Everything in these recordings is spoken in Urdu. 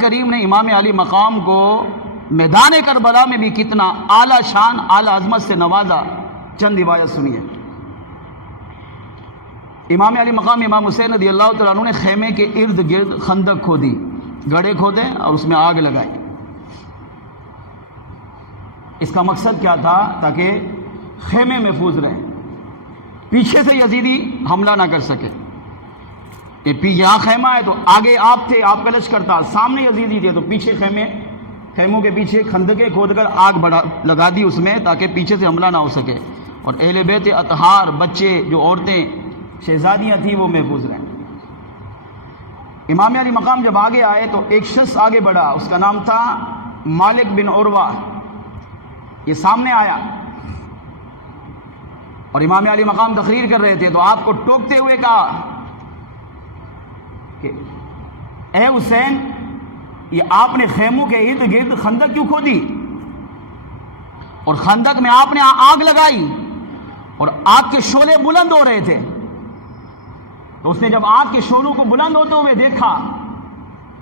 کریم نے امام علی مقام کو میدان کربلا میں بھی کتنا اعلیٰ شان اعلیٰ عظمت سے نوازا. چند روایت سنیے. امام علی مقام امام حسین رضی اللہ تعالیٰ عنہ نے خیمے کے ارد گرد خندق کھودی، گڑھے کھودے اور اس میں آگ لگائی. اس کا مقصد کیا تھا؟ تاکہ خیمے محفوظ رہیں، پیچھے سے یزیدی حملہ نہ کر سکے. یہاں خیمہ ہے تو آگے آپ تھے، آپ کا لشکر تھا، سامنے یزیدی تھے تو پیچھے خیموں کے پیچھے خندقیں کھود کر آگ لگا دی اس میں، تاکہ پیچھے سے حملہ نہ ہو سکے. اور اہل بیت اطہار، بچے، جو عورتیں شہزادیاں تھیں، وہ محفوظ رہیں. امام علی مقام جب آگے آئے تو ایک شخص آگے بڑھا، اس کا نام تھا مالک بن عروہ. یہ سامنے آیا اور امام علی مقام تقریر کر رہے تھے تو آپ کو ٹوکتے ہوئے کہا کہ اے حسین، یہ آپ نے خیموں کے ارد گرد خندق کیوں کھودی؟ اور خندق میں آپ نے آگ لگائی اور آگ کے شعلے بلند ہو رہے تھے. تو اس نے جب آگ کے شعلوں کو بلند ہوتے ہوئے دیکھا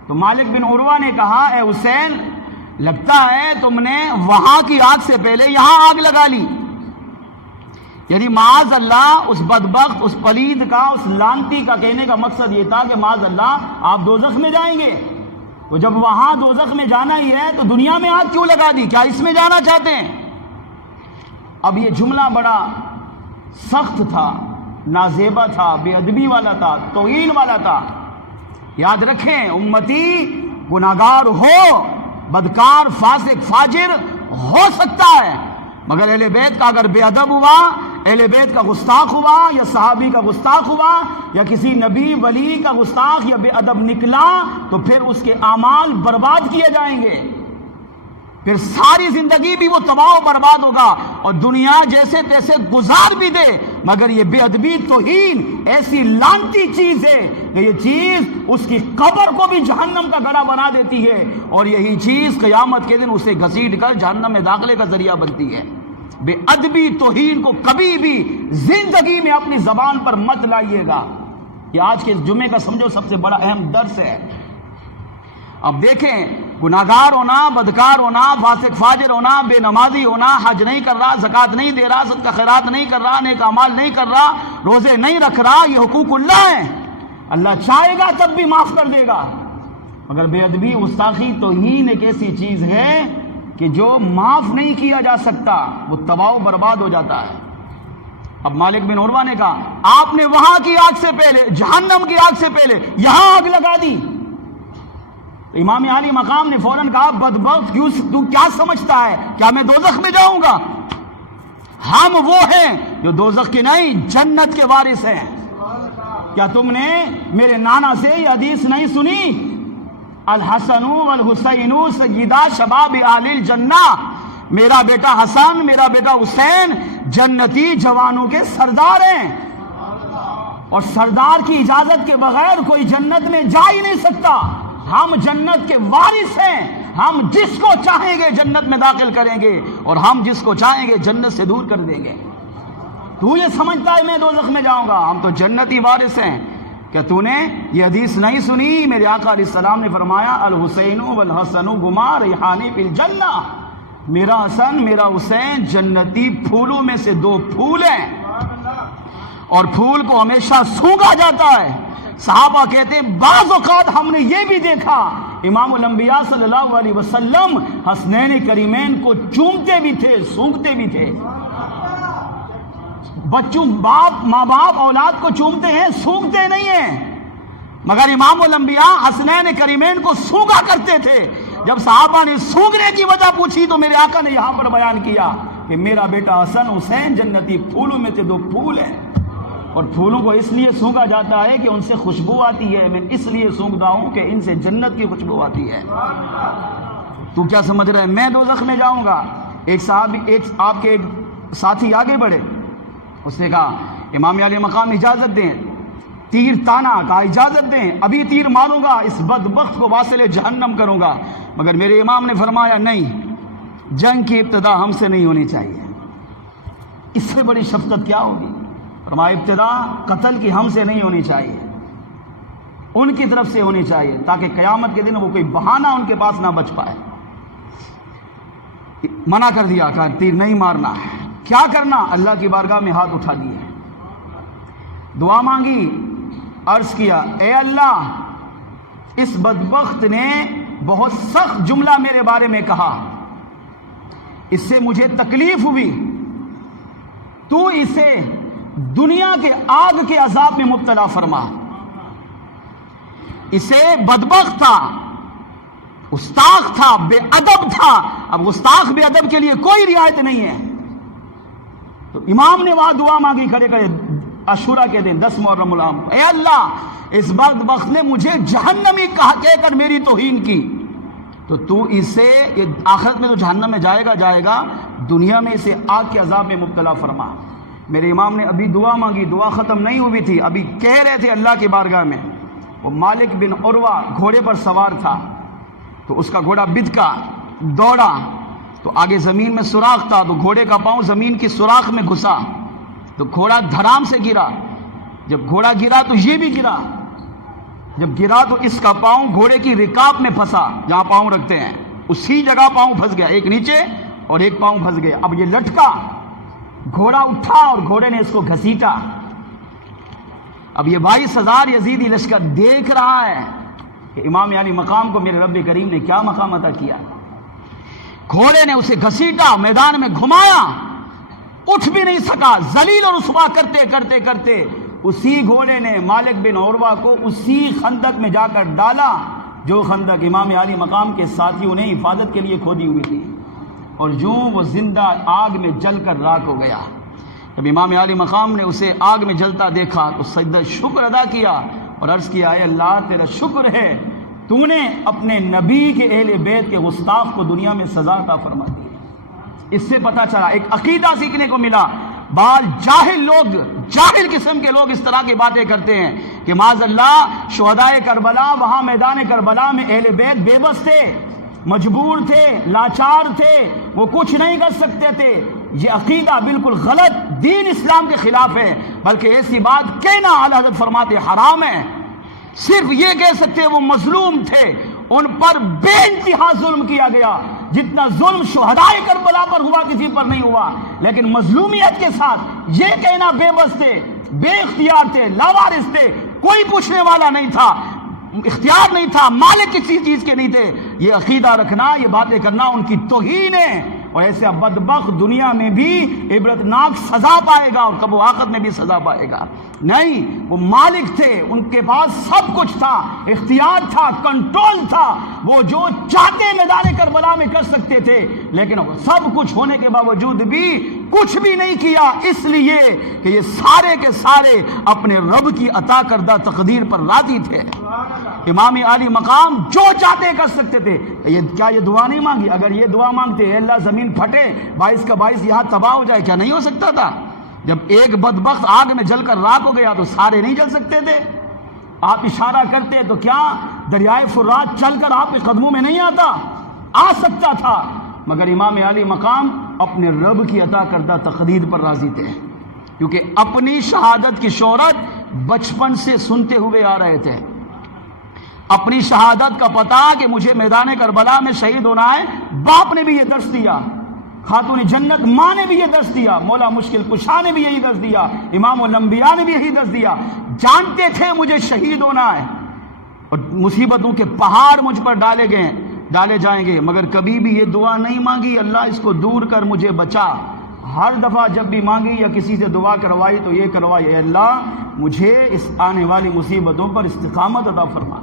تو مالک بن عروہ نے کہا اے حسین، لگتا ہے تم نے وہاں کی آگ سے پہلے یہاں آگ لگا لی. یعنی معاذ اللہ اس بدبخت، اس پلید کا، اس لانتی کا کہنے کا مقصد یہ تھا کہ معاذ اللہ آپ دوزخ میں جائیں گے، تو جب وہاں دوزخ میں جانا ہی ہے تو دنیا میں آگ کیوں لگا دی؟ کیا اس میں جانا چاہتے ہیں؟ اب یہ جملہ بڑا سخت تھا، نازیبا تھا، بے ادبی والا تھا، توہین والا تھا. یاد رکھیں، امتی گناہگار ہو، بدکار، فاسق، فاجر ہو سکتا ہے، مگر اہل بیت کا اگر بے ادب ہوا، اہل بیت کا گستاخ ہوا، یا صحابی کا گستاخ ہوا، یا کسی نبی ولی کا گستاخ یا بے ادب نکلا تو پھر اس کے اعمال برباد کیے جائیں گے، پھر ساری زندگی بھی وہ تباہ و برباد ہوگا اور دنیا جیسے تیسے گزار بھی دے. مگر یہ بے ادبی، توہین ایسی لانتی چیز ہے کہ یہ چیز اس کی قبر کو بھی جہنم کا گڑھا بنا دیتی ہے، اور یہی چیز قیامت کے دن اسے گھسیٹ کر جہنم میں داخلے کا ذریعہ بنتی ہے. بے ادبی، توہین کو کبھی بھی زندگی میں اپنی زبان پر مت لائیے گا. یہ آج کے جمعے کا سمجھو سب سے بڑا اہم درس ہے. اب دیکھیں، گناہگار ہونا، بدکار ہونا، فاسق فاجر ہونا، بے نمازی ہونا، حج نہیں کر رہا، زکوٰۃ نہیں دے رہا، صدقہ خیرات نہیں کر رہا، نیک اعمال نہیں کر رہا، روزے نہیں رکھ رہا، یہ حقوق اللہ ہیں. اللہ چاہے گا تب بھی معاف کر دے گا. مگر بے ادبی، گستاخی، توہین ایک ایسی چیز ہے کہ جو معاف نہیں کیا جا سکتا، وہ تباہ و برباد ہو جاتا ہے. اب مالک بن عروہ نے کہا آپ نے وہاں کی آگ سے پہلے، جہنم کی آگ سے پہلے یہاں آگ لگا دی. امام علی مقام نے فوراً کہا بدبخت، تو کیا سمجھتا ہے؟ کیا میں دوزخ میں جاؤں گا؟ ہم وہ ہیں جو دوزخ کے نہیں، جنت کے وارث ہیں. کیا تم نے میرے نانا سے یہ حدیث نہیں سنی؟ الحسن والحسین سیدا شباب اہل الجنہ، میرا بیٹا حسن، میرا بیٹا حسین جنتی جوانوں کے سردار ہیں، اور سردار کی اجازت کے بغیر کوئی جنت میں جا ہی نہیں سکتا. ہم جنت کے وارث ہیں، ہم جس کو چاہیں گے جنت میں داخل کریں گے اور ہم جس کو چاہیں گے جنت سے دور کر دیں گے. تو یہ سمجھتا ہے میں دوزخ میں جاؤں گا؟ ہم تو جنتی وارث ہیں. کیا تو نے یہ حدیث نہیں سنی؟ میرے آقا علیہ السلام نے فرمایا الحسین والحسن ہما ریحان فی الجنہ، میرا حسن، میرا حسین جنتی پھولوں میں سے دو پھول ہیں، اور پھول کو ہمیشہ سونگا جاتا ہے. صحابہ کہتے ہیں بعض اوقات ہم نے یہ بھی دیکھا امام الانبیاء صلی اللہ علیہ وسلم حسنین کریمین کو چومتے بھی تھے، سونگتے بھی تھے. بچوں، ماں باپ اولاد کو چومتے ہیں، سونگتے نہیں ہیں، مگر امام الانبیاء حسنین کریمین کو سونگا کرتے تھے. جب صحابہ نے سونگنے کی وجہ پوچھی تو میرے آقا نے یہاں پر بیان کیا کہ میرا بیٹا حسن حسین جنتی پھولوں میں سے دو پھول ہیں، اور پھولوں کو اس لیے سونگا جاتا ہے کہ ان سے خوشبو آتی ہے. میں اس لیے سونگتا ہوں کہ ان سے جنت کی خوشبو آتی ہے. تو کیا سمجھ رہا ہے میں دوزخ میں جاؤں گا؟ ایک آپ کے ساتھی آگے بڑھے، اس نے کہا امام علی مقام اجازت دیں، تیر تانا، کہا اجازت دیں، ابھی تیر ماروں گا، اس بدبخت کو واصل جہنم کروں گا. مگر میرے امام نے فرمایا نہیں، جنگ کی ابتدا ہم سے نہیں ہونی چاہیے. اس سے بڑی شفقت کیا ہوگی؟ فرمایا ابتدا قتل کی ہم سے نہیں ہونی چاہیے. ان کی طرف سے ہونی چاہیے تاکہ قیامت کے دن وہ کوئی بہانہ ان کے پاس نہ بچ پائے۔ منع کر دیا کہ تیر نہیں مارنا ہے، کیا کرنا؟ اللہ کی بارگاہ میں ہاتھ اٹھا دیے، دعا مانگی، عرض کیا اے اللہ اس بدبخت نے بہت سخت جملہ میرے بارے میں کہا، اس سے مجھے تکلیف ہوئی، تو اسے دنیا کے آگ کے عذاب میں مبتلا فرما۔ اسے بدبخت تھا، گستاخ تھا، بے ادب تھا، اب گستاخ بے ادب کے لیے کوئی رعایت نہیں ہے۔ تو امام نے وہاں دعا مانگی کھڑے کھڑے عاشورہ کے دن 10 محرم العام، اے اللہ اس بدبخت نے مجھے جہنمی کہہ کر میری توہین کی، تو اسے آخرت میں تو جہنم میں جائے گا، دنیا میں اسے آگ کے عذاب میں مبتلا فرما۔ میرے امام نے ابھی دعا مانگی، دعا ختم نہیں ہوئی تھی، ابھی کہہ رہے تھے اللہ کی بارگاہ میں۔ وہ مالک بن عروہ گھوڑے پر سوار تھا، تو اس کا گھوڑا بدکا، دوڑا تو آگے زمین میں سوراخ تھا، تو گھوڑے کا پاؤں زمین کی سوراخ میں گھسا، تو گھوڑا دھڑام سے گرا۔ جب گھوڑا گرا تو یہ بھی گرا، جب گرا تو اس کا پاؤں گھوڑے کی رکاب میں پھنسا، جہاں پاؤں رکھتے ہیں اسی جگہ پاؤں پھنس گیا، ایک نیچے اور ایک پاؤں پھنس گیا۔ اب یہ لٹکا، گھوڑا اٹھا اور گھوڑے نے اس کو گھسیٹا۔ اب یہ 22,000 یزیدی لشکر دیکھ رہا ہے کہ امام علی مقام کو میرے رب کریم نے کیا مقام عطا کیا۔ گھوڑے نے اسے گھسیٹا، میدان میں گھمایا، اٹھ بھی نہیں سکا، ذلیل اور رسوا کرتے کرتے کرتے اسی گھوڑے نے مالک بن عروہ کو اسی خندق میں جا کر ڈالا جو خندق امام علی مقام کے ساتھیوں نے حفاظت کے لیے کھودی ہوئی تھی، اور یوں وہ زندہ آگ میں جل کر راکھ ہو گیا۔ جب امام علی مقام نے اسے آگ میں جلتا دیکھا تو سجدہ شکر ادا کیا اور عرض کیا اے اللہ تیرا شکر ہے تو نے اپنے نبی کے اہل بیت کے گستاخ کو دنیا میں سزا عطا فرما دی۔ اس سے پتہ چلا، ایک عقیدہ سیکھنے کو ملا۔ بعض جاہل لوگ، جاہل قسم کے لوگ اس طرح کی باتیں کرتے ہیں کہ معاذ اللہ شہدائے کربلا، وہاں میدان کربلا میں اہل بیت بے بس تھے، مجبور تھے، لاچار تھے، وہ کچھ نہیں کر سکتے تھے۔ یہ عقیدہ بالکل غلط، دین اسلام کے خلاف ہے، بلکہ ایسی بات کہنا اعلیٰ حضرت فرماتے حرام ہے۔ صرف یہ کہہ سکتے وہ مظلوم تھے، ان پر بے انتہا ظلم کیا گیا، جتنا ظلم شہدائے کربلا پر ہوا کسی پر نہیں ہوا، لیکن مظلومیت کے ساتھ یہ کہنا بے بس تھے، بے اختیار تھے، لاوارث تھے، کوئی پوچھنے والا نہیں تھا، اختیار نہیں تھا، مالک کسی چیز کے نہیں تھے، یہ عقیدہ رکھنا، یہ باتیں کرنا ان کی توہین ہے، اور ایسے بدبخت دنیا میں بھی عبرتناک سزا پائے گا اور قبر آخرت میں بھی سزا پائے گا۔ نہیں، وہ مالک تھے، ان کے پاس سب کچھ تھا، اختیار تھا، کنٹرول تھا، وہ جو چاہتے میدان کربلا میں کر سکتے تھے، لیکن سب کچھ ہونے کے باوجود بھی کچھ بھی نہیں کیا، اس لیے کہ یہ سارے کے سارے اپنے رب کی عطا کردہ تقدیر پر راضی تھے۔ امام علی مقام جو چاہتے کر سکتے تھے۔ کیا یہ دعا نہیں مانگی؟ اگر یہ دعا مانگتے اے اللہ زمین پھٹے، 22 کا 22 یہاں تباہ ہو جائے، کیا نہیں ہو سکتا تھا؟ جب ایک بدبخت آگ میں جل کر راکھ ہو گیا تو سارے نہیں جل سکتے تھے؟ آپ اشارہ کرتے تو کیا دریائے فرات چل کر آپ کے قدموں میں نہیں آتا؟ آ سکتا تھا، مگر امام علی مقام اپنے رب کی عطا کردہ تقدیر پر راضی تھے، کیونکہ اپنی شہادت کی شہرت بچپن سے سنتے ہوئے آ رہے تھے۔ اپنی شہادت کا پتہ کہ مجھے میدان کربلا میں شہید ہونا ہے، باپ نے بھی یہ درس دیا، خاتون جنت ماں نے بھی یہ درس دیا، مولا مشکل کشا نے بھی یہی درس دیا، امام الانبیاء نے بھی یہی درس دیا۔ جانتے تھے مجھے شہید ہونا ہے، اور مصیبتوں کے پہاڑ مجھ پر ڈالے جائیں گے، مگر کبھی بھی یہ دعا نہیں مانگی اللہ اس کو دور کر مجھے بچا۔ ہر دفعہ جب بھی مانگی یا کسی سے دعا کروائی تو یہ کروائی، اے اللہ مجھے اس آنے والی مصیبتوں پر استقامت عطا فرما،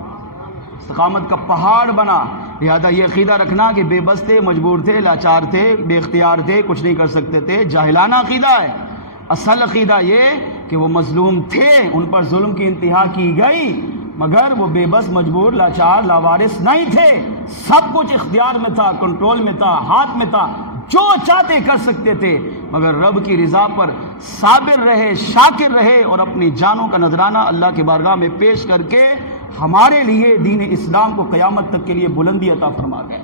استقامت کا پہاڑ بنا۔ لہذا یہ عقیدہ رکھنا کہ بے بس تھے، مجبور تھے، لاچار تھے، بے اختیار تھے، کچھ نہیں کر سکتے تھے، جاہلانہ عقیدہ ہے۔ اصل عقیدہ یہ کہ وہ مظلوم تھے، ان پر ظلم کی انتہا کی گئی، مگر وہ بے بس، مجبور، لاچار، لاوارث نہیں تھے، سب کچھ اختیار میں تھا، کنٹرول میں تھا، ہاتھ میں تھا، جو چاہتے کر سکتے تھے، مگر رب کی رضا پر صابر رہے، شاکر رہے، اور اپنی جانوں کا نذرانہ اللہ کی بارگاہ میں پیش کر کے ہمارے لیے دین اسلام کو قیامت تک کے لیے بلندی عطا فرما گئے۔